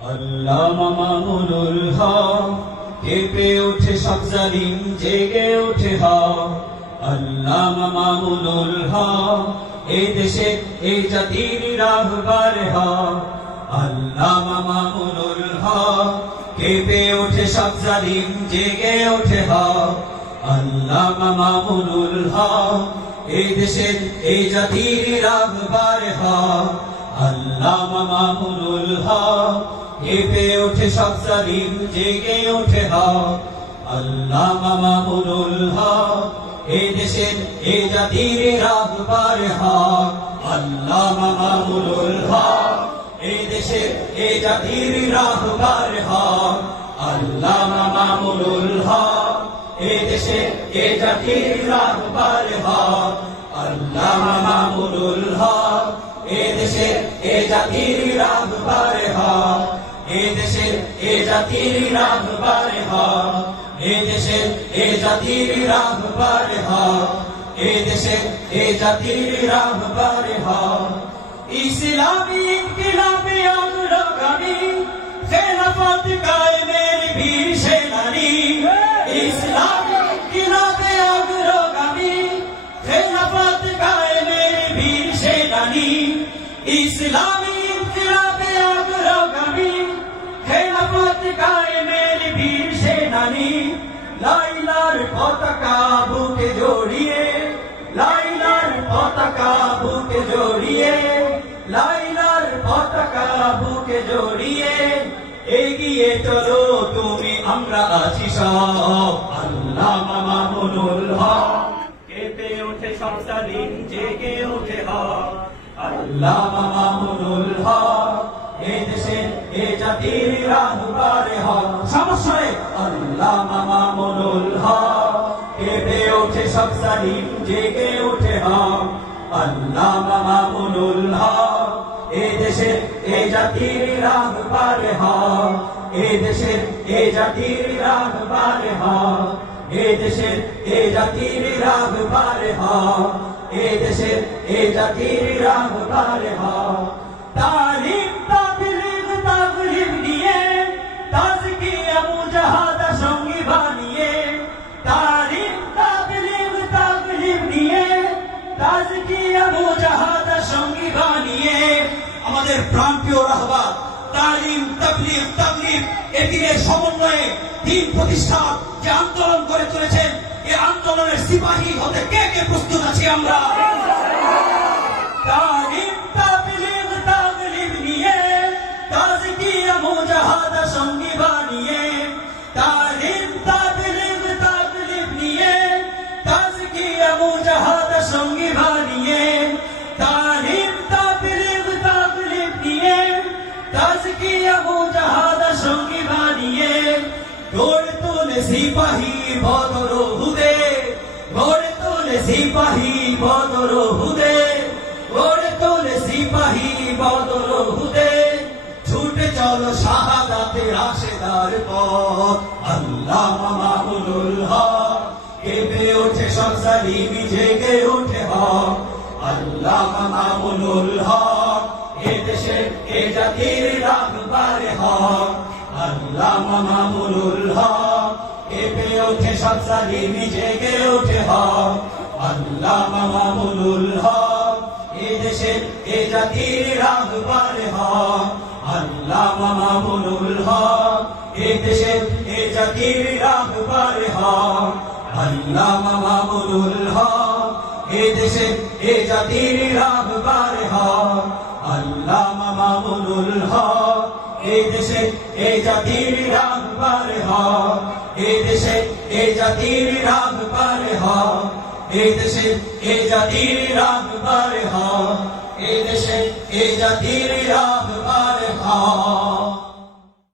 আল্লামা মামুনুল হক কেঁপে ওঠে সব জালিম, জেগে ওঠে হক। আল্লামা মামুনুল হক এই দেশের এই জাতির রাহবার হক। আল্লামা মামুনুল হক কেঁপে ওঠে সব জালিম, জেগে ওঠে হক। আল্লামা মামুনুল হক এই দেশের এই জাতির রাহবার হক। আল্লামা মামুনুল হক কেঁপে ওঠে সব জালিম, জেগে ওঠে হক। আল্লামা মামুনুল হক এই দেশের এই জাতির রাহবার হক। আল্লামা মামুনুল হক এই দেশের এই জাতির রাহবার হক। আল্লামা মামুনুল হক এই দেশের এই জাতির রাহবার হক। আল্লামা মামুনুল হক এই দেশের এই জাতির রাহবার হক। এই দেশের এই জাতির রাহবার হক। এই দেশের এই জাতির রাহবার হক। এই দেশের এই জাতির রাহবার হক। ইসলামী ইনকিলাবী অগ্রগামী খেলাফত কায়েমের বীর সেনানী। ইসলামী ইনকিলাবী অগ্রগামী খেলাফত কায়েমের বীর সেনানী। ইসলামী ইনকিলাবী অগ্রগামী খেলাফত কায়েমের বীর সেনানী। লাইলার পতাকা বুকে জড়িয়ে, লাইলার পতাকা বুকে জড়িয়ে, লাইলার পতাকা বুকে জড়িয়ে এগিয়ে চলো তুমি, আমরা আছি সব। আল্লামা মামুনুল হক কেঁপে ওঠে সব জালিম, জেগে ওঠে হক। আল্লামা মামুনুল হক এই দেশের এই জাতির রাহবার হক। সমস্যায় আল্লামা মামুনুল হক কেঁপে ওঠে সব জালিম, জেগে ওঠে হক। আল্লামা মামুনুল হক এই দেশের এই জাতির রাহবার হক। এই দেশের এই জাতির রাহবার হক। এই দেশের এই জাতির রাহবার হক। এই দেশের এই জাতির রাহবার হক। তালিম তাবলীগ তাগলিব নিয়ে, তাজকিয়া মুজাহাদা সঙ্গী বানিয়ে। তালিম তাবলীগ তাগলিব নিয়ে, তাজকিয়া মুজাহাদা সঙ্গী বানিয়ে আমাদের প্রাণপ্রিয় রাহবার তালিম তাবলীগ তাগলিব এটির সমন্বয়ে দিন প্রতিষ্ঠা যে আন্দোলন করে চলেছেন, এই আন্দোলনের সিপাহী হতে কে কে প্রস্তুত আছি আমরা? তালিম তাবলীগ তাগলিব নিয়ে, তাজকিয়া মুজাহাদা সঙ্গী বানিয়ে। তালিম তাবলীগ তাগলিব নিয়ে, তাজকিয়া মুজাহাদা সঙ্গী বানিয়ে। তালিম তাবলীগ তাগলিব নিয়ে, তাজকিয়া মুজাহাদা সঙ্গী বানিয়ে গড়ে তোলে সিপাহী বদর হুদে, গড়ে তোলে সিপাহী বদর হুদে, গড়ে তোলে সিপাহী বদর হুদে। ছুটে চলো শাহাদাতে রাশেদার পথ। আল্লামা মামুনুল হক কেঁপে ওঠে সব জালিম, জেগে ওঠে হক। আল্লামা মামুনুল হক এ দেশের এ জাতির রাহবার হক। আল্লামা মামুনুল হক কেঁপে ওঠে সব জালিম, জেগে ওঠে হক। আল্লামা মামুনুল হক এ দেশের এ জাতির রাহবার হক। আল্লামা মামুনুল হক এ দেশের এ জাতির রাহবার হক। আল্লামা মামুনুল হক এ দেশের এ জাতির রাহবার হক। আল্লামা মামুনুল হক এ দেশের এ জাতির রাহবার হক। এ দেশের এ জাতির রাহবার হক। এ দেশের এ জাতির রাহবার হক। এ দেশের এ জাতির রাহবার হক।